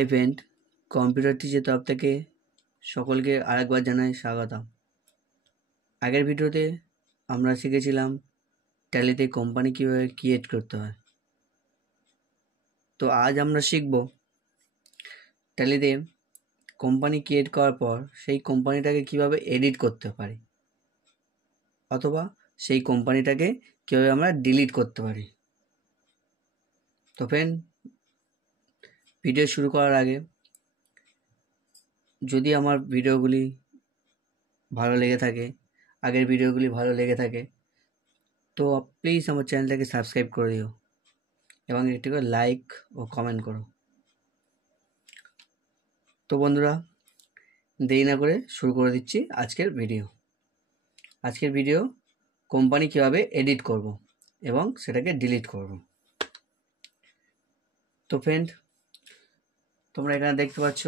Hi friend, computer টিচের তরফ থেকে সকলকে আরেকবার জানাই স্বাগতম। আগের ভিডিওতে আমরা শিখেছিলাম ট্যালিতে কোম্পানি কীভাবে ক্রিয়েট করতে হয়। তো আজ আমরা শিখব ট্যালিতে কোম্পানি ক্রিয়েট করার পর সেই কোম্পানিটাকে কিভাবে এডিট করতে পারি, অথবা সেই কোম্পানিটাকে কীভাবে আমরা ডিলিট করতে পারি। তো ফ্রেন্ড, ভিডিও শুরু করার আগে যদি আমার ভিডিওগুলি ভালো লেগে থাকে, আগের ভিডিওগুলি ভালো লেগে থাকে, তো প্লিজ আমার চ্যানেলটাকে সাবস্ক্রাইব করে দিও এবং একটি করে লাইক ও কমেন্ট করো। তো বন্ধুরা, দেরি না করে শুরু করে দিচ্ছি আজকের ভিডিও কোম্পানি কীভাবে এডিট করব এবং সেটাকে ডিলিট করব। তো ফ্রেন্ড, তোমরা এখানে দেখতে পাচ্ছ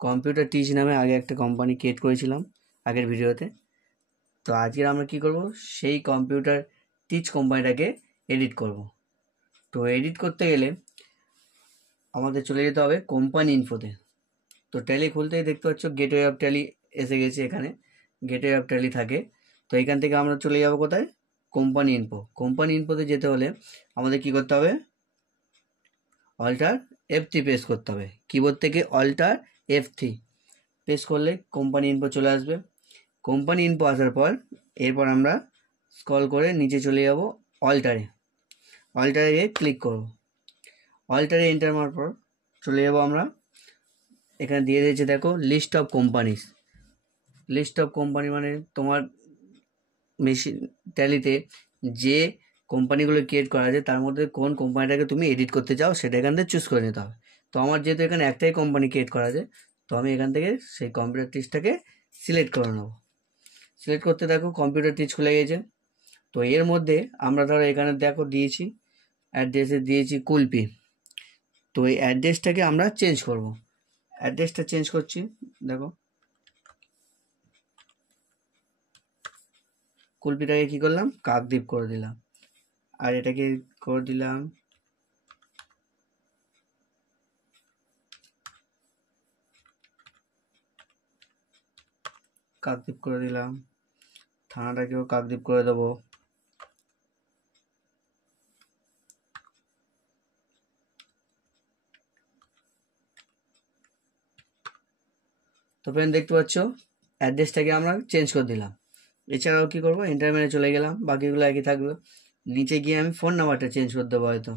কম্পিউটার টিচ নামে আগে একটা কোম্পানি ক্রিয়েট করেছিলাম আগের ভিডিওতে। তো আজকে আমরা কি করব, সেই কম্পিউটার টিচ কোম্পানিটাকে এডিট করব। তো এডিট করতে গেলে আমাদের চলে যেতে হবে কোম্পানি ইনফোতে। তো ট্যালি খুলতেই দেখতে পাচ্ছ গেটওয়ে অফ ট্যালি এসে গেছে। এখানে গেটওয়ে অফ ট্যালি থাকে। তো এখান থেকে আমরা চলে যাব কোথায়, কোম্পানি ইনফোতে যেতে হলে আমাদের কি করতে হবে, অল্টার F3 প্রেস করতে হবে। কিবোর্ড থেকে অল্টার F3 প্রেস করলে কোম্পানি ইনফো চলে আসবে। কোম্পানি ইনফো আসার পর এরপর আমরা স্ক্রল করে নিচে চলে যাব অল্টারে গিয়ে ক্লিক করব। অল্টারে এন্টার মারার পর চলে যাব আমরা, এখানে দিয়ে দিয়েছে দেখো লিস্ট অফ কোম্পানি, মানে তোমার মেশিন ট্যালিতে যে কোম্পানিগুলো ক্রিয়েট করা আছে তার মধ্যে কোন কোম্পানিটাকে তুমি এডিট করতে চাও সেটা এখান থেকে চুজ করে নিতে হবে। তো আমার যেহেতু এখানে একটাই কোম্পানি ক্রিয়েট করা আছে, তো আমি এখান থেকে সেই কম্পিউটার টিচটাকে সিলেক্ট করে নেব। সিলেক্ট করতে দেখো কম্পিউটার টিচ খুলে গেছে। তো এর মধ্যে আমরা ধরো এখানে দেখো দিয়েছি অ্যাড্রেসে দিয়েছি কুলপি। তো এই অ্যাড্রেসটাকে আমরা চেঞ্জ করব। অ্যাড্রেসটা চেঞ্জ করছি, দেখো কুলপিটাকে কি করলাম, কাকদ্বীপ করে দিলাম, আর এটাকে করে দিলাম কাকদ্বীপ করে দিলাম, থানাটাকেও কাকদ্বীপ করে দেবো। তো ফ্রেন্ড দেখতে পাচ্ছ অ্যাড্রেসটাকে আমরা চেঞ্জ করে দিলাম। এছাড়াও কি করব, এন্টার মেরে চলে গেলাম, বাকিগুলো একই থাকলো। নিচে গিয়ে আমি ফোন নাম্বারটা চেঞ্জ করে দেবো হয়তো।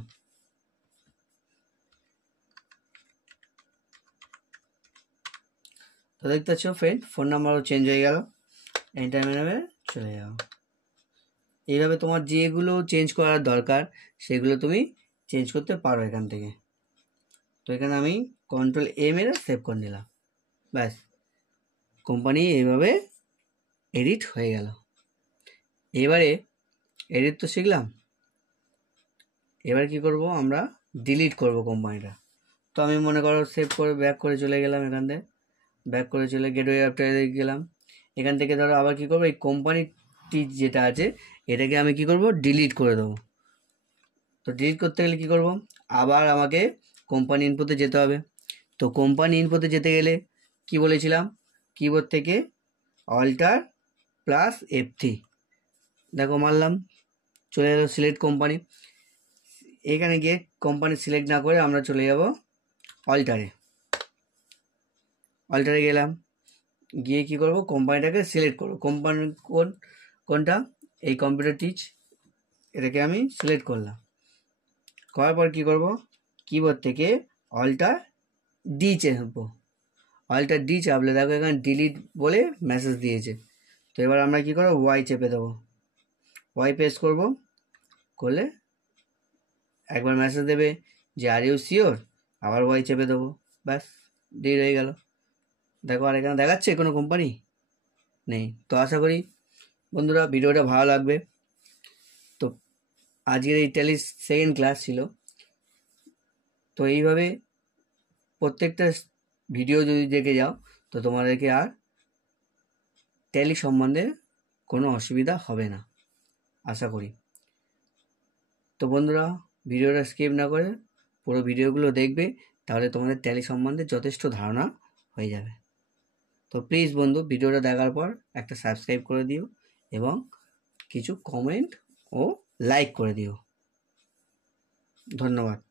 তো দেখতে পাচ্ছ ফ্রেন্ড, ফোন নাম্বারও চেঞ্জ হয়ে গেল। এন্টার মেরে চলে যাও। এইভাবে তোমার যেগুলো চেঞ্জ করার দরকার সেগুলো তুমি চেঞ্জ করতে পারো এখান থেকে। তো এখানে আমি কন্ট্রোল A মেরে সেভ করে নিলাম। ব্যাস, কোম্পানি এইভাবে এডিট হয়ে গেল। এবারে এডিট তো শিখলাম, এবার কি করব, আমরা ডিলিট করব কোম্পানিটা। তো আমি মনে করো সেভ করে ব্যাক করে চলে গেলাম, এখান থেকে ব্যাক করে চলে গেটওয়ে অফ ট্যালি গেলাম। এখান থেকে ধরো আবার কি করব, এই কোম্পানিটি যেটা আছে এটাকে আমি কি করব, ডিলিট করে দেবো। তো ডিলিট করতে গেলে কি করব, আবার আমাকে কোম্পানি ইনফোতে যেতে হবে। তো কোম্পানি ইনফোতে যেতে গেলে কি বলেছিলাম, কিবোর্ড থেকে অল্টার প্লাস F3 দেখো মারলাম, চলে এলো সিলেক্ট কোম্পানি। এখানে গিয়ে কোম্পানি সিলেক্ট না করে আমরা চলে যাব অল্টারে গেলাম, গিয়ে কি করব, কোম্পানিটাকে সিলেক্ট করব। কোম্পানি কোনটা, এই কম্পিউটার টিচ, এটাকে আমি সিলেক্ট করলাম। করার পর কি করব, কিবোর্ড থেকে অল্টার D চাপবো। অল্টার D চাপলে দেখো এখানে ডিলিট বলে মেসেজ দিয়েছে। তো এবার আমরা কি করব, Y চেপে দেবো। Y প্রেস করব, করলে একবার মেসেজ দেবে যে আর ইউ শিওর, আবার Y চেপে দেবো। ব্যাস, ডিলিট হয়ে গেল। দেখো আর এখানে দেখাচ্ছে কোনো কোম্পানি নেই। তো আশা করি বন্ধুরা ভিডিওটা ভালো লাগবে। তো আজকের এই ট্যালি সেকেন্ড ক্লাস ছিল। তো এইভাবে প্রত্যেকটা ভিডিও যদি দেখে যাও তো তোমাদেরকে আর ট্যালি সম্বন্ধে কোনো অসুবিধা হবে না আশা করি। তো বন্ধুরা ভিডিওটা স্কিপ না করে পুরো ভিডিওগুলো দেখবে, তাহলে তোমাদের ট্যালি সম্বন্ধে যথেষ্ট ধারণা হয়ে যাবে। তো প্লিজ বন্ধু, ভিডিওটা দেখার পর একটা সাবস্ক্রাইব করে দিও এবং কিছু কমেন্ট ও লাইক করে দিও। ধন্যবাদ।